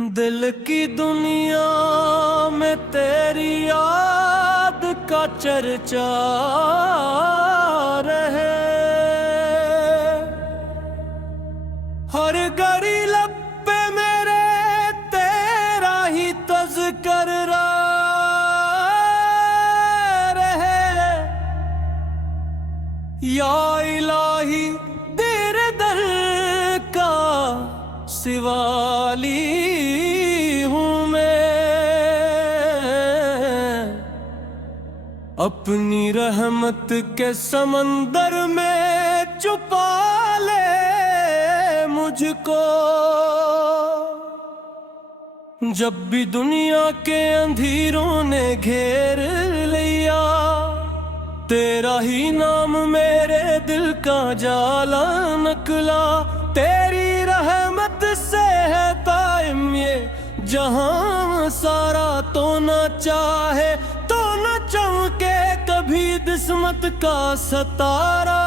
दिल की दुनिया में तेरी याद का चर्चा रहे, हर घड़ी लब पे मेरे तेरा ही तज़किरा रहे। या इलाही दर दर का सिवाली हूँ मैं, अपनी रहमत के समंदर में छुपा ले मुझको। जब भी दुनिया के अंधेरों ने घेर लिया, तेरा ही नाम मेरे दिल का जाला निकला। तेरी रहमत से है कायम ये जहां सारा, तो न चाहे तो न चमके कभी किस्मत का सतारा।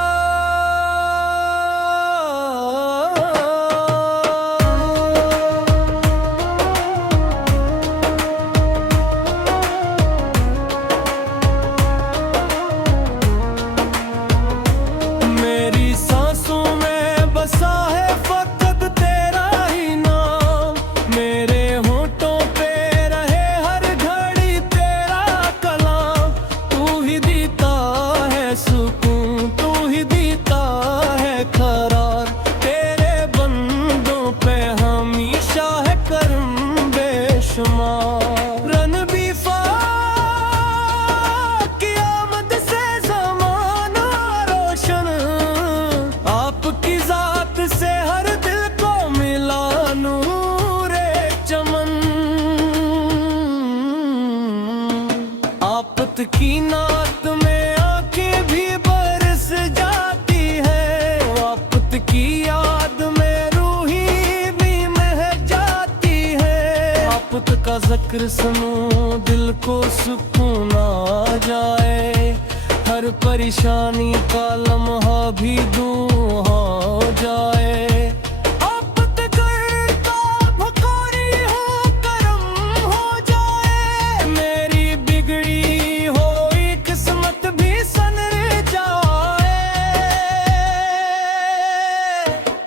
मेरी सांसों में बसा है फकत तेरा ही नाम, मेरे होठों पे रहे हर घड़ी तेरा कलाम। तू ही देता है सुकून, तू ही देता है करार, तेरे बंदों पे हमेशा है करम बेशुमार। आफत की नात में आंखें भी बरस जाती है, आफत की याद में रूही भी महक जाती है। आफत का जिक्र सुनो दिल को सुकून आ जाए, हर परेशानी का लम्हा भी दूर हो जाए।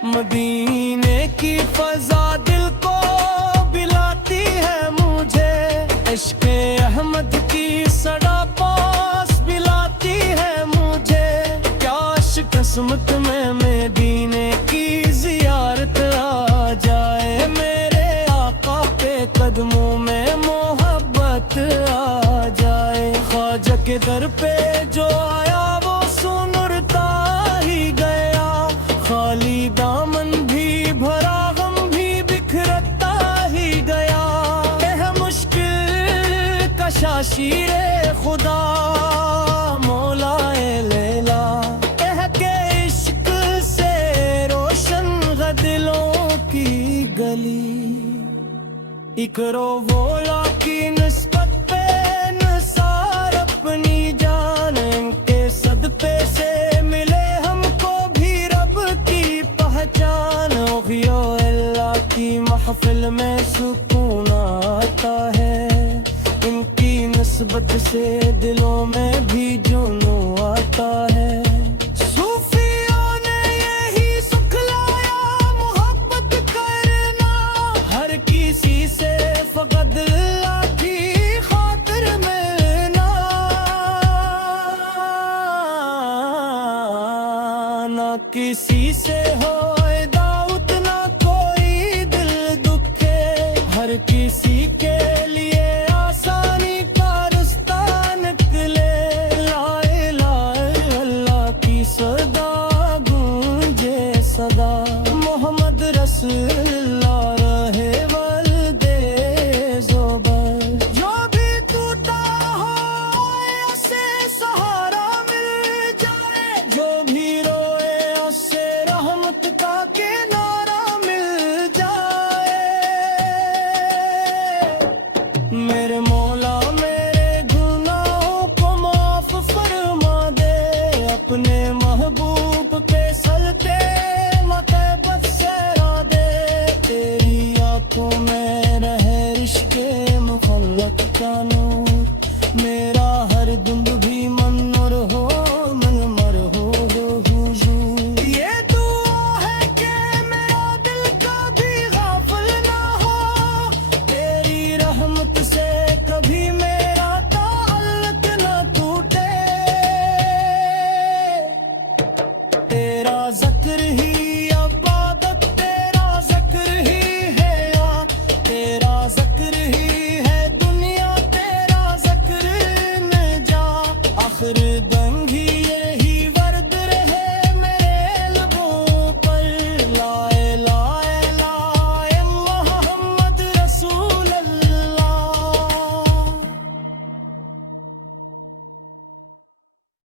मदीने की फजा दिल को बिलाती है मुझे, इश्क़ अहमद की सड़ा पास बिलाती है मुझे। काश किस्मत में मदीने की ज़ियारत आ जाए, मेरे आका पे कदमों में मोहब्बत आ जाए। ख्वाजा के दर पे जो आया वो सुनरता ही गया, खाली दामन भी भरा गम भी बिखरता ही गया। है मुश्किल कशा शीरे खुदा मौलाए लैला, कह के इश्क से रोशन दिलों की गली। इकरो वोला की निस्बत पे नसार अपनी जान के सदपे से मिले हमको भी रब की पहचान। ओहियो अल्लाह की महफिल में सुकून आता है, इनकी निस्बत से दिलों में भी जुनून आता है। सूफियों ने यही सुखलाया मोहब्बत करना, हर किसी से फकत अल्लाह की खातिर मिलना। ना किसी से हो दाऊद ना कोई दिल दुखे, हर किसी के लिए आसानी का रास्ता निकले। ला इलाहा इल्लल्लाह की सदा गूंजे सदा, मोहम्मद रसूलुल्लाह रहे वल्दे ज़ोबर। जो भी टूटा हो ऐसे सहारा मिल जाए, जो भी रोए उससे रहमत का किनारा मिल जाए। इश्क़ मुखल्लत का नूर मेरा हर दम